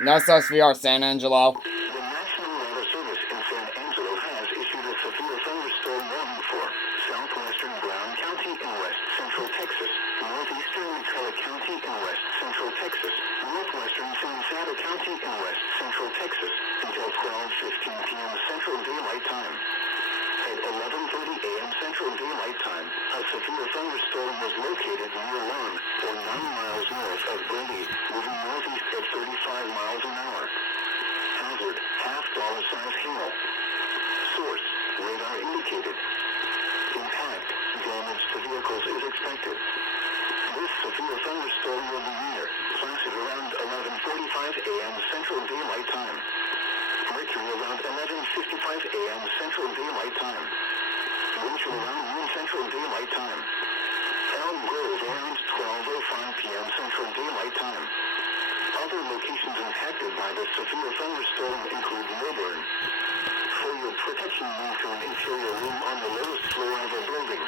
That's SVR San Angelo. The National Weather Service in San Angelo has issued a severe thunderstorm warning for southwestern Brown County in west central Texas, northeastern McCulloch County in west central Texas, northwestern San Saba County in west central Texas until 12:15 p.m. Central Daylight Time. At 11:30 a.m. Central Daylight Time, a severe thunderstorm was located near Lund, or 9 miles north of Brady, moving northeast at 35 miles an hour. Hazard, half-dollar size hail. Source, radar indicated. Impact, damage to vehicles is expected. This severe thunderstorm will be near, placid around 11:45 a.m. Central Daylight Time. Mercury around 11:55 a.m. Central Daylight Time. Wind chill around noon Central Daylight Time. Elm Grove around 12:05 p.m. Central Daylight Time. Other locations impacted by the severe thunderstorm include Melbourne. For your protection, move to an interior room on the lowest floor of a building.